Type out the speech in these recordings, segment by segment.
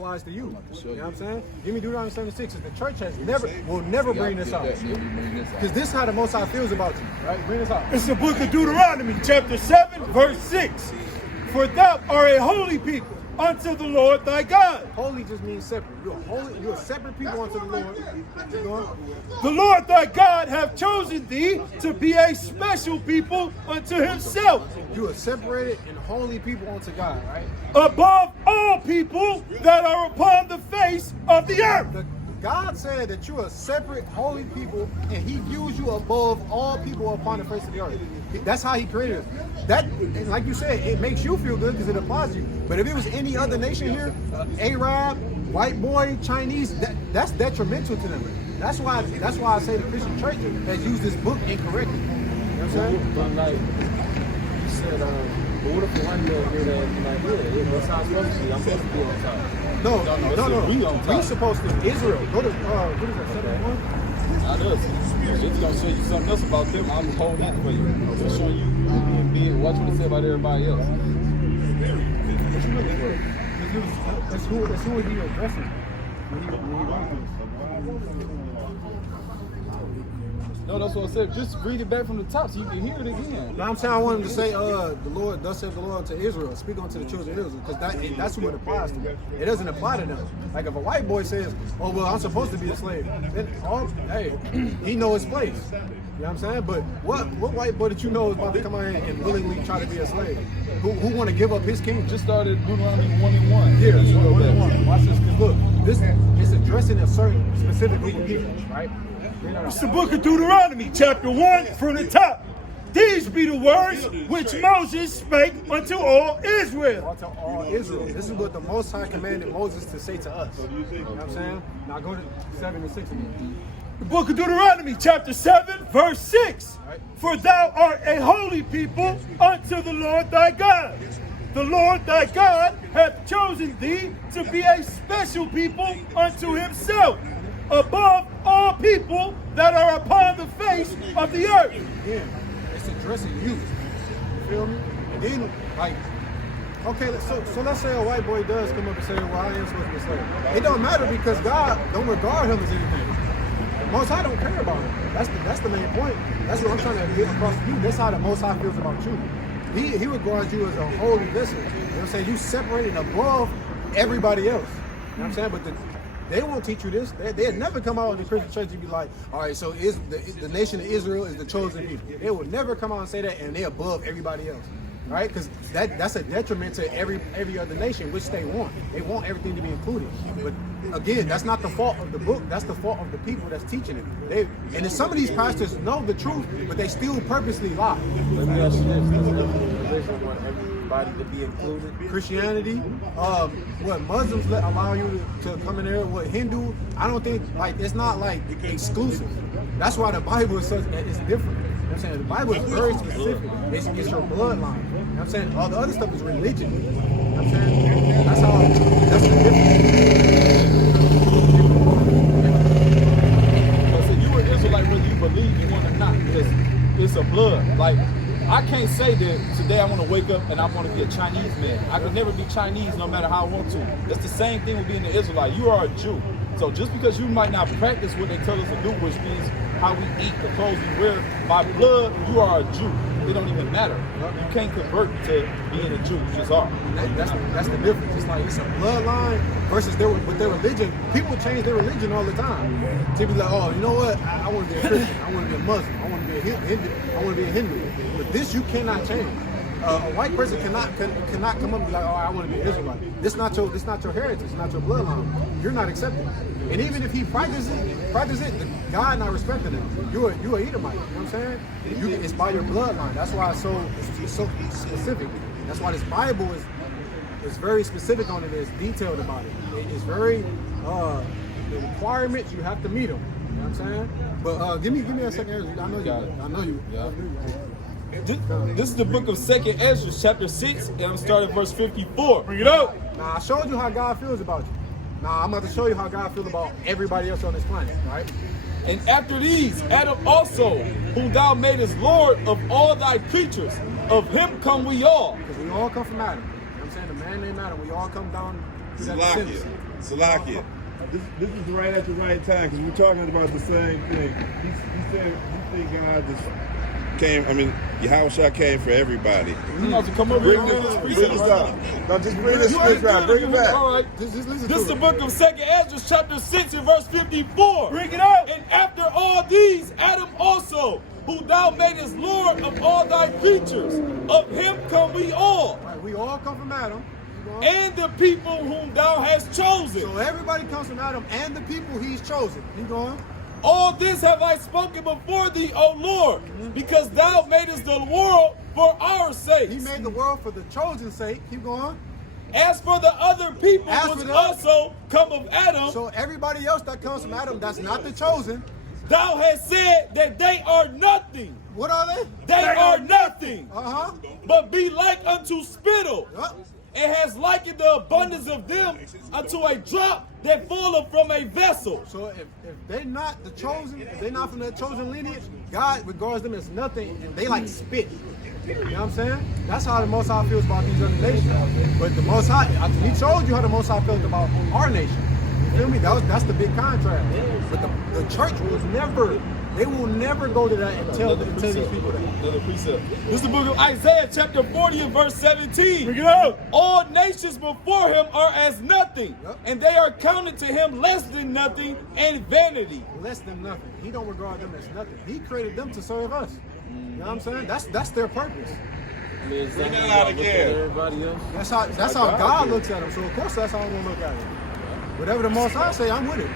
applies to you. You know what I'm saying? Give me Deuteronomy 76. The church will never bring this out. Because this is how the Most High feels about you. Right? Bring this out. It's the book of Deuteronomy, chapter 7, verse 6. For thou art a holy people unto the Lord thy God. Holy just means separate. You're a separate people unto the Lord. The Lord thy God hath chosen thee to be a special people unto himself. You are separated and holy people unto God, right? Above all people that are upon the face of the earth. God said that you are separate, holy people, and he views you above all people upon the face of the earth. That's how he created us. That, and like you said, it makes you feel good because it applies to you. But if it was any other nation here, Arab, white boy, Chinese, that's detrimental to them. That's why I say the Christian church has used this book incorrectly. You know what I'm saying? But like you said, but what if the one girl hear that and like, yeah, that's how it's supposed to be. I'm supposed to be on top. No. We supposed to Israel. Go to what is that? 71. Not us. It's gonna show you something else about them. I'm holding that for you. It's showing you being big. Watch what it say about everybody else. What you looking for? That's who he addressing when he No, that's what I said. Just read it back from the top so you can hear it again. No, I'm saying I want him to say, the Lord, thus says the Lord unto Israel. Speak unto the children of Israel, because that's who it applies to. It doesn't apply to them. Like if a white boy says, oh, well, I'm supposed to be a slave, then, hey, he knows his place. You know what I'm saying? But what white boy that you know is about to come out here and willingly try to be a slave? Who want to give up his kingdom? Just started Deuteronomy 1:1. Yeah, 1:1. Watch this, because look, this is addressing a certain specific group of people, right? It's the book of Deuteronomy, chapter 1, from the top. These be the words which Moses spake unto all Israel. Unto all Israel. This is what the Most High commanded Moses to say to us. You know what I'm saying? Now go to 7 and 6 again. The book of Deuteronomy, chapter 7, verse 6. Right. For thou art a holy people unto the Lord thy God. The Lord thy God hath chosen thee to be a special people unto himself, above all people that are upon the face of the earth. Yeah, it's addressing you. You feel me? And then, like, okay, so let's say a white boy does come up and say, well, I am supposed to be a slave. It don't matter because God don't regard him as anything. The Most High don't care about him. That's the main point. That's what I'm trying to get across to you. That's how the Most High feels about you. He regards you as a holy vessel. You know what I'm saying? You separated above everybody else. You know what I'm saying? But they won't teach you this. They'll never come out in the Christian church and be like, all right, so the nation of Israel is the chosen people. They will never come out and say that, and they're above everybody else, right? Because that's a detriment to every other nation, which they want. They want everything to be included. But again, that's not the fault of the book. That's the fault of the people that's teaching it. And then some of these pastors know the truth, but they still purposely lie. Let me ask you this. Everybody to be included. Christianity, what Muslims allow you to come in there. What Hindu, I don't think, like, it's not like exclusive. That's why the Bible is such, it's different. You know what I'm saying? The Bible is very specific. It's your bloodline. You know what I'm saying? All the other stuff is religion. You know what I'm saying? That's the difference. So you were Israelite whether you believe you want or not, because it's a blood. Like, I can't say that today I want to wake up and I want to be a Chinese man. I could never be Chinese no matter how I want to. It's the same thing with being an Israelite. You are a Jew. So just because you might not practice what they tell us to do, which means how we eat, the clothes we wear, by blood, you are a Jew. It don't even matter. You can't convert to being a Jew. You just are. That's the difference. It's like it's a bloodline versus with their religion. People change their religion all the time. People be like, oh, you know what? I want to be a Christian. I want to be a Muslim. I want to be a Hindu. I want to be a Hindu. But this you cannot change. A white person cannot come up and be like, oh, I want to be an Israelite. This not your heritage. It's not your bloodline. You're not accepted. And even if he practices it, God not respecting it. You're an Edomite. You know what I'm saying? It's by your bloodline. That's why it's so specific. That's why this Bible is very specific on it. It's detailed about it. It's very the requirements, you have to meet them. You know what I'm saying? But give me a second. I know you. Yeah. This is the book of 2nd Ezra, chapter 6, and I'm starting verse 54. Bring it up. Now, I showed you how God feels about you. Now, I'm about to show you how God feels about everybody else on this planet, right? And after these, Adam also, whom thou madest Lord of all thy creatures, of him come we all. Because we all come from Adam. You know what I'm saying? The man named Adam, we all come down to that descendants. Salakia. This is right at the right time because we're talking about the same thing. He said, you think God just Came, I mean, Yahushua came for everybody. You about to come over bring here and this, read bring this this precept, out? No, just bring this You ain't scripture out. Bring it back. All right. Just listen This is to the it. book of 2nd Ezra, chapter 6 and verse 54. Bring it out. And after all these, Adam also, who thou madest Lord of all thy creatures, of him come we all, Right, we all come from Adam. You know? and the people whom thou hast chosen. So everybody comes from Adam and the people he's chosen. You going? All this have I spoken before thee, O Lord, because thou madest the world for our sakes. He made the world for the chosen sake. Keep going. As for the other people As which for the- also come of Adam, So everybody else that comes from Adam, that's not the chosen. thou hast said that they are nothing. What are they? They are nothing, Uh-huh. but be like unto spittle, Yup. and has likened the abundance of them unto a drop that falleth from a vessel. So if they're not the chosen, if they're not from that chosen lineage, God regards them as nothing, and they like spit. You know what I'm saying? That's how the Most High feels about these other nations. But the Most High, he showed you how the Most High feels about our nation. You feel me? That's the big contrast. But the church will never, they will never go to that and tell these people that. Another precept. This is the book of Isaiah, chapter 40 and verse 17. Bring it out. All nations before him are as nothing, Yep. and they are counted to him less than nothing and vanity. Less than nothing. He don't regard them as nothing. He created them to serve us. You know what I'm saying? That's their purpose. Bring it out again. Everybody else. That's how God looks at them. So of course that's how I'm gonna look at it. Whatever the Most High say, I'm with it.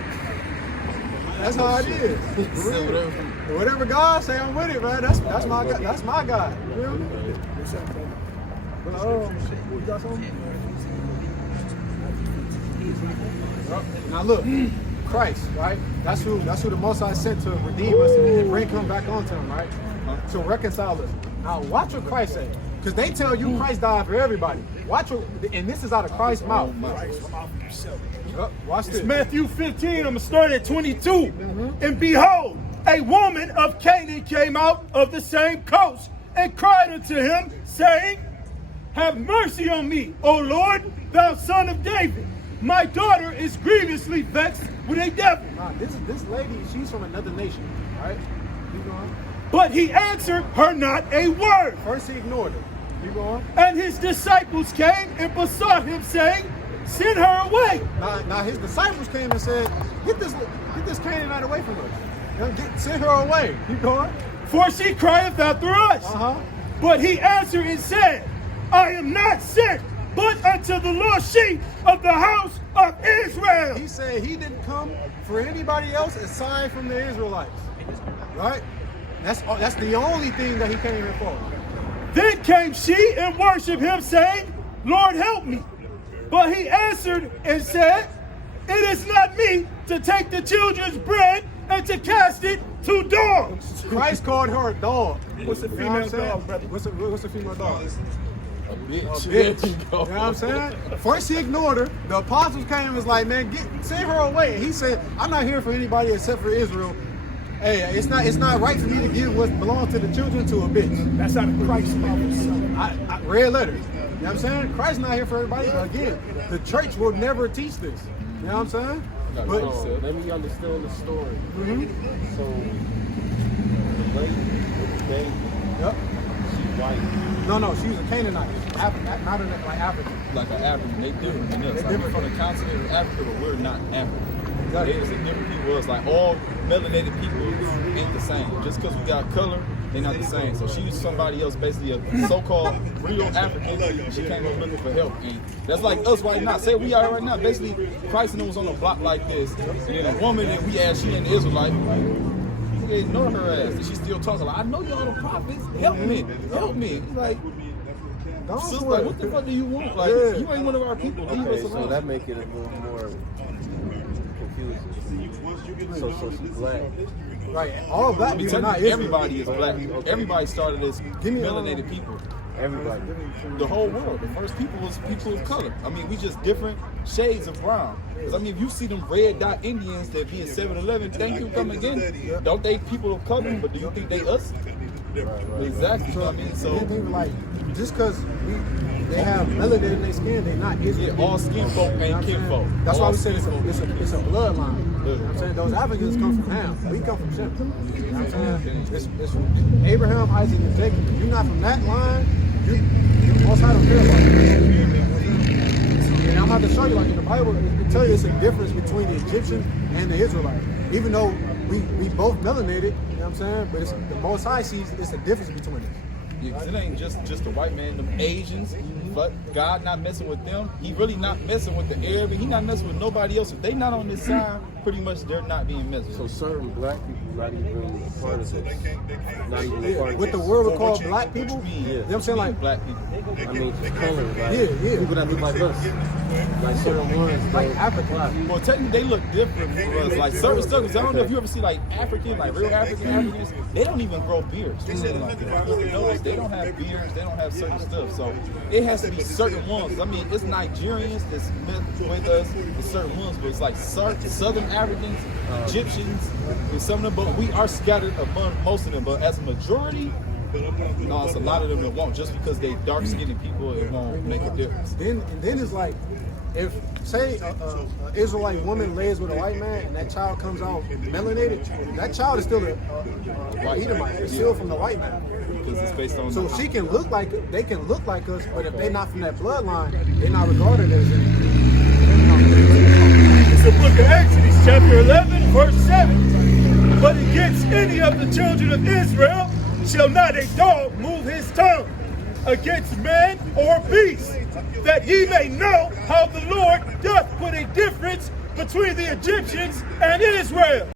That's how it is. Whatever God say, I'm with it, man. That's my God. That's my God. You feel me? You got something? Now look, Christ, right? That's who the Most High sent to redeem us and bring him back onto him, right? To reconcile us. Now watch what Christ said. Because they tell you Christ died for everybody. Watch what, and this is out of Christ's mouth. Watch this. Matthew 15, I'm going to start at 22. And behold, a woman of Canaan came out of the same coast and cried unto him, saying, have mercy on me, O Lord, thou son of David. My daughter is grievously vexed with a devil. Nah, this lady, she's from another nation, right? Keep going. But he answered her not a word. First he ignored her. Keep going. And his disciples came and besought him, saying, send her away. Now his disciples came and said, get this Canaanite away from us. You know, send her away. Keep going. For she crieth after us. Uh-huh. But he answered and said, I am not sent, but unto the lost sheep of the house of Israel. He said he didn't come for anybody else aside from the Israelites. Right? That's the only thing that he came here for. Then came she and worshipped him, saying, Lord, help me. But he answered and said, it is not me to take the children's bread and to cast it to dogs. Christ called her a dog. What's a You know what I'm female saying? dog, brother? What's a female dog? A bitch. Bitch. You know what I'm saying? First he ignored her. The apostles came and was like, man, send her away. And he said, I'm not here for anybody except for Israel. Hey, it's not right for me to give what belongs to the children to a bitch. That's out of Christ's mouth. I red letters. You know what I'm saying? Christ's not here for everybody. Again, the church will never teach this. You know what I'm saying? But Let me understand the story. Mhm. So, the lady with the baby, Yep. she white. No, she was a Canaanite. Not like African. Like an African, they different than us. They Like, different. we're from the continent of Africa, but we're not African. Exactly. There's a different people. It's like all melanated people ain't the same. Just because we got color, they're not the same. So she's somebody else, basically a so-called real African. She came up looking for help. And that's like us right now. Say we are right now. Basically, Christ and them was on a block like this. And then a woman that we asked, she an Israelite. They ignore her ass. And she still talking like, I know y'all the prophets. Help me. Help me. He's like, Don't sister, swear. like, what the fuck do you want? Like, Yeah. you ain't one of our people. Leave Okay, us so alone. that make it a little more confusing. So she's black. Right. All black people not Israel. Everybody is black. Everybody started as Give me a- melanated people. Everybody. The whole world. The first people was people of color. I mean, we just different shades of brown. 'Cause I mean, if you see them red dot Indians that be in 7-Eleven, thank you, come again. Don't they people of color? But do you think they us? Exactly. You know what I mean? So Then people like, just because they have melanin in their skin. They're not Israel. Yeah, all skin folk You know what ain't I'm kin saying? folk. That's why All we said it's skin folk. a bloodline. You know what I'm saying? Those Africans come from Ham. We come from Shem. You know what I'm saying? It's from Abraham, Isaac, and Jacob. If you're not from that line, you most high don't care about you. And I'm about to show you, like in the Bible, it tell you it's a difference between the Egyptians and the Israelites. Even though we both melanated, you know what I'm saying? But it's, the Most High sees it's a difference between us. Yeah, 'cause it ain't just the white man, them Asians, but God not messing with them. He really not messing with the Arab. He not messing with nobody else. If they not on this side, pretty much they're not being messed with. So certain black people not even a part of this. Not even a part of What the this. world would call black people, Yeah, you know what I'm saying? Like, black people. I mean, just color. Like, Yeah. people that look like us. Like certain ones. like though. African. Well, technically they look different from us. Like certain stuff. 'Cause I don't know if you ever see like African, like real Africans. They don't even grow beards. Like, they don't have beards. They don't have certain stuff. So it has to be certain ones. I mean, it's Nigerians that's met with us. It's certain ones, but it's like Southern Africans, Egyptians, and some of them. But we are scattered among most of them. But as a majority, no, it's a lot of them that won't. Just because they dark skinned people, it won't make a difference. Then it's like, if say a Israelite woman lays with a white man and that child comes out melanated, that child is still a Edomite. It's still from the white man. Because it's based on. So she can look like they can look like us, but if they're not from that bloodline, they're not regarded as It's the book of Exodus, chapter 11, verse 7. But against any of the children of Israel shall not a dog move his tongue against man or beast, that ye may know how the Lord doth put a difference between the Egyptians and Israel.